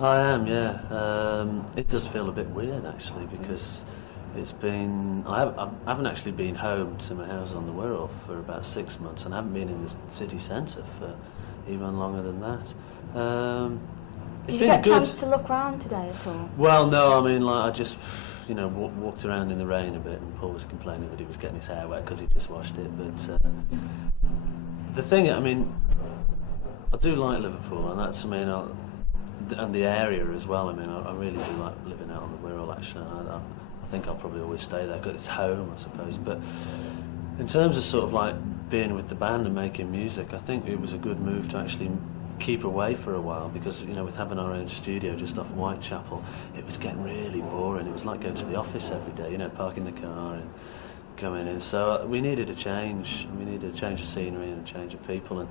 I am, yeah. It does feel a bit weird actually because it's been. I haven't actually been home to my house on the Wirral for about 6 months, and I haven't been in the city centre for even longer than that. It's Did you been get a good. chance to look around today at all? Well, no, I mean, like I just, walked around in the rain a bit, and Paul was complaining that he was getting his hair wet because he just washed it. But the thing, I mean, I do like Liverpool, and that's, I mean, and the area as well. I mean, I really do like living out on the Wirral. Actually, I think I'll probably always stay there because it's home, I suppose. But in terms of sort of like being with the band and making music, I think it was a good move to actually keep away for a while because, with having our own studio just off Whitechapel, it was getting really boring. It was like going to the office every day, parking the car and going in. So we needed a change. We needed a change of scenery and a change of people. And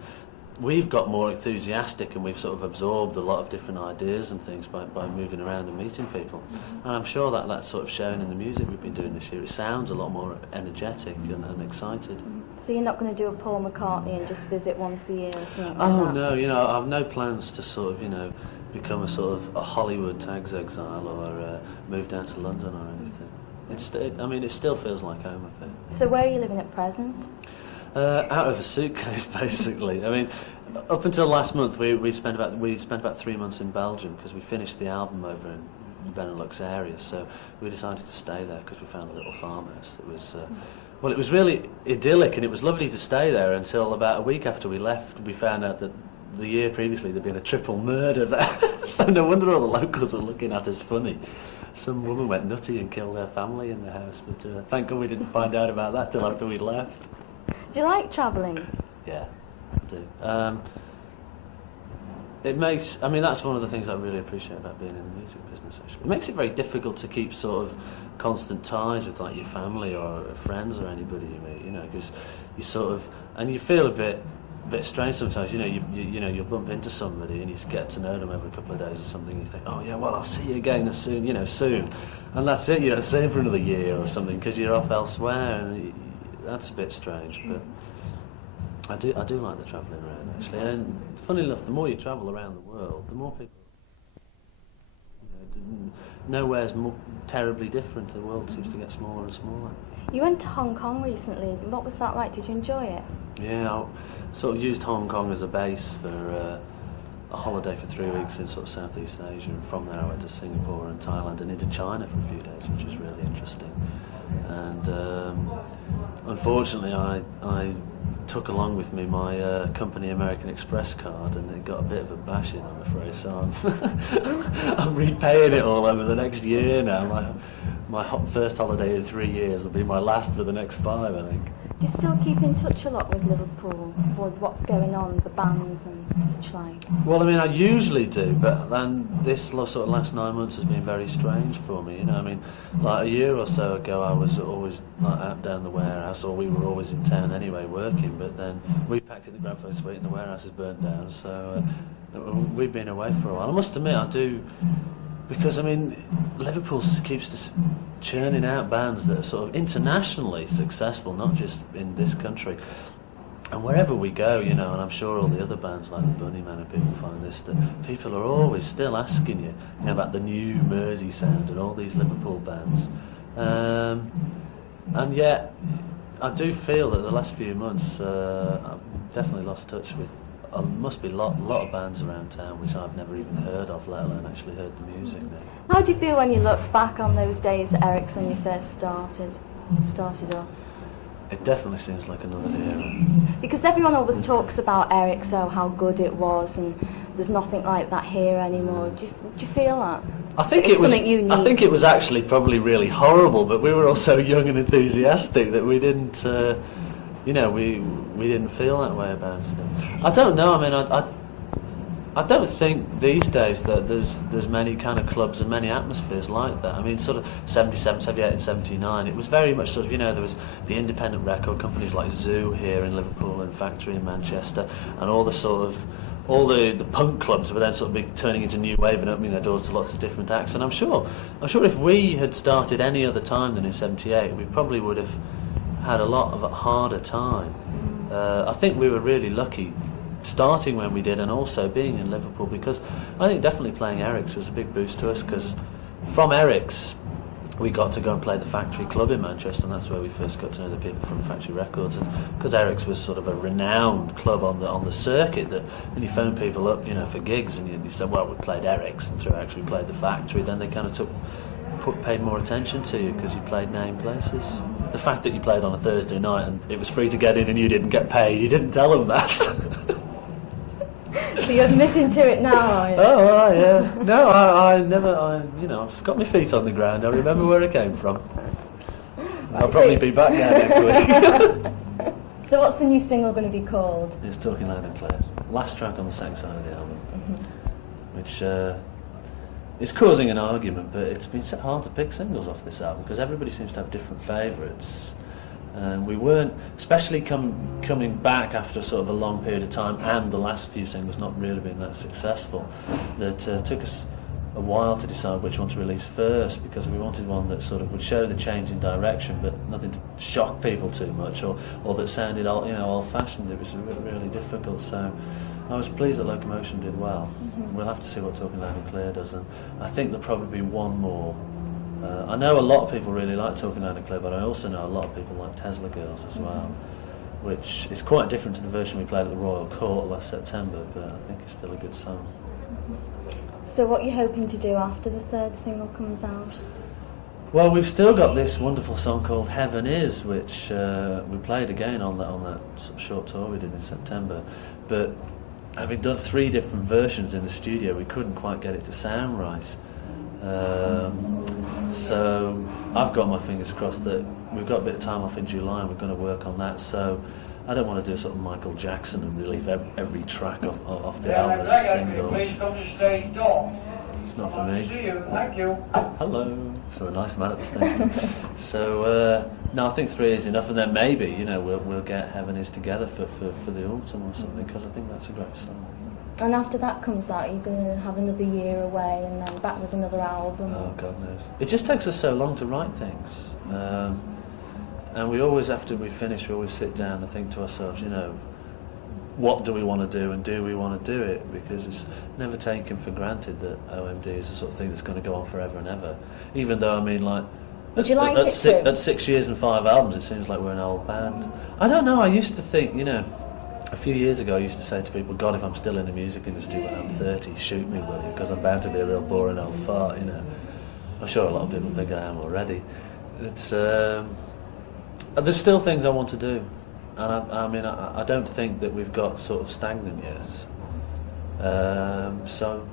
we've got more enthusiastic, and we've sort of absorbed a lot of different ideas and things by moving around and meeting people. And I'm sure that that's sort of shown in the music we've been doing this year. It sounds a lot more energetic and excited. So you're not going to do a Paul McCartney and just visit once a year or something like Oh that? no, I've no plans to sort of, become a sort of a Hollywood tags exile or move down to London or anything. It still feels like home a bit. So where are you living at present? Out of a suitcase, basically. I mean, up until last month, we spent about 3 months in Belgium because we finished the album over in the Benelux area. So we decided to stay there because we found a little farmhouse that was. Well, it was really idyllic, and it was lovely to stay there until about a week after we left. We found out that the year previously there'd been a triple murder there. So no wonder all the locals were looking at us funny. Some woman went nutty and killed her family in the house, but thank God we didn't find out about that till after we'd left. Do you like travelling? Yeah, I do. That's one of the things I really appreciate about being in the music business, actually. It makes it very difficult to keep sort of constant ties with like your family or friends or anybody you meet, because you sort of, and you feel a bit strange sometimes, you'll bump into somebody and you just get to know them over a couple of days or something, and you think, oh yeah, well, I'll see you again soon, and that's it, you don't see him for another year or something because you're off elsewhere, and that's a bit strange, but I do like the travelling around, actually. And funny enough, the more you travel around the world, the more people. Nowhere's more terribly different. The world seems to get smaller and smaller. You went to Hong Kong recently. What was that like? Did you enjoy it? Yeah, I sort of used Hong Kong as a base for a holiday for 3 weeks in sort of Southeast Asia, and from there I went to Singapore and Thailand and into China for a few days, which was really interesting. And unfortunately, I took along with me my company American Express card, and it got a bit of a bashing, I'm afraid. So I'm repaying it all over the next year now. My first holiday in 3 years will be my last for the next 5, I think. Do you still keep in touch a lot with Liverpool, with what's going on, the bands and such like? Well, I usually do, but then this sort of last 9 months has been very strange for me. Like a year or so ago, I was always like out down the warehouse, or we were always in town anyway working. But then we packed in the Grand Suite and the warehouse is burnt down, so we've been away for a while. I must admit, I do. Because, Liverpool keeps churning out bands that are sort of internationally successful, not just in this country. And wherever we go, and I'm sure all the other bands like the Bunnymen and people find this, that people are always still asking you, about the new Merseyside and all these Liverpool bands. And yet, I do feel that the last few months, I've definitely lost touch with. Must be a lot of bands around town which I've never even heard of, let alone actually heard the music now. How do you feel when you look back on those days at Eric's when you first started off? It definitely seems like another era. Because everyone always talks about Eric's, how good it was, and there's nothing like that here anymore. Do you feel that? I think it was. I think it was actually probably really horrible, but we were all so young and enthusiastic that we didn't. We didn't feel that way about it. I don't know. I don't think these days that there's many kind of clubs and many atmospheres like that. Sort of 77, 78 and 79, it was very much sort of, there was the independent record companies like Zoo here in Liverpool and Factory in Manchester, and all the punk clubs were then sort of big, turning into new wave and opening their doors to lots of different acts. And I'm sure if we had started any other time than in 78, we probably would have had a lot of a harder time. I think we were really lucky starting when we did and also being in Liverpool, because I think definitely playing Eric's was a big boost to us, because from Eric's we got to go and play the Factory Club in Manchester, and that's where we first got to know the people from Factory Records. And because Eric's was sort of a renowned club on the circuit, that when you phone people up, you know, for gigs, and you said, well, we played Eric's, and through actually played the Factory, then they kind of paid more attention to you because you played name places. The fact that you played on a Thursday night and it was free to get in and you didn't get paid, you didn't tell them that. So you're admitting to it now, are you? Oh, right, yeah. No, I never, you know, I've got my feet on the ground. I remember where I came from. Right, I'll probably be back there next week. So what's the new single going to be called? It's Talking Loud and Clear. Last track on the second side of the album, which is causing an argument, but it's been so hard to pick singles off this album because everybody seems to have different favourites. We weren't, especially coming back after sort of a long period of time, and the last few singles not really being that successful, that took us a while to decide which one to release first, because we wanted one that sort of would show the change in direction but nothing to shock people too much, or that sounded old-fashioned. It was really difficult, so I was pleased that Locomotion did well. We'll have to see what Talking Loud and Clear does, and I think there'll probably be one more. I know a lot of people really like Talking Loud and Clear, but I also know a lot of people like Tesla Girls as well, which is quite different to the version we played at the Royal Court last September, but I think it's still a good song. So what are you hoping to do after the third single comes out? Well, we've still got this wonderful song called Heaven Is, which we played again on that sort of short tour we did in September, but having done 3 different versions in the studio, we couldn't quite get it to sound right. So I've got my fingers crossed that we've got a bit of time off in July and we're going to work on that. So I don't want to do sort of Michael Jackson and relieve every track off the album as a single. Please come to say door. It's not for me. See you. Thank you. Hello. So the nice man at the station. So no, I think 3 is enough, and then maybe, you know, we'll get Heaven Is together for the autumn or something, because I think that's a great song. And after that comes out, you're going to have another year away and then back with another album? Oh, God knows. It just takes us so long to write things. And we always, after we finish, we always sit down and think to ourselves, you know, what do we want to do and do we want to do it? Because it's never taken for granted that OMD is the sort of thing that's going to go on forever and ever. Even though, I mean, like, Would you like it to? At 6 years and 5 albums, it seems like we're an old band. I don't know, I used to think, you know, a few years ago I used to say to people, God, if I'm still in the music industry when I'm 30, shoot me, will you? Because I'm bound to be a real boring old fart, you know. I'm sure a lot of people think I am already. It's there's still things I want to do, and I mean I don't think that we've got sort of stagnant yet. So,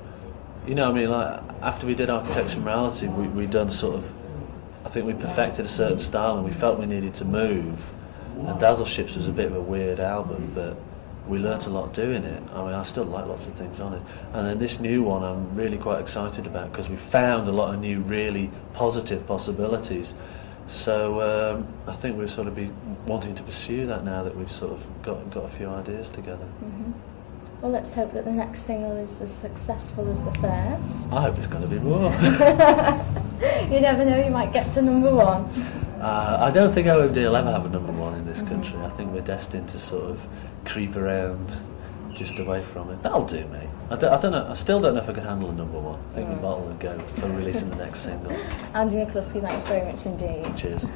you know, I mean, like, after we did Architecture Morality, we done sort of, I think we perfected a certain style and we felt we needed to move. And Dazzle Ships was a bit of a weird album, but we learnt a lot doing it. I mean, I still like lots of things on it. And then this new one I'm really quite excited about, because we found a lot of new, really positive possibilities. So I think we'll sort of be wanting to pursue that now that we've sort of got a few ideas together. Well, let's hope that the next single is as successful as the first. I hope it's going to be more. You never know, you might get to number 1. I don't think OMD will ever have a number 1 in this country. I think we're destined to sort of creep around just away from it. That'll do me. I don't know. I still don't know if I can handle a number 1. I think the bottle would go for releasing the next single. Andy McCluskey, thanks very much indeed. Cheers.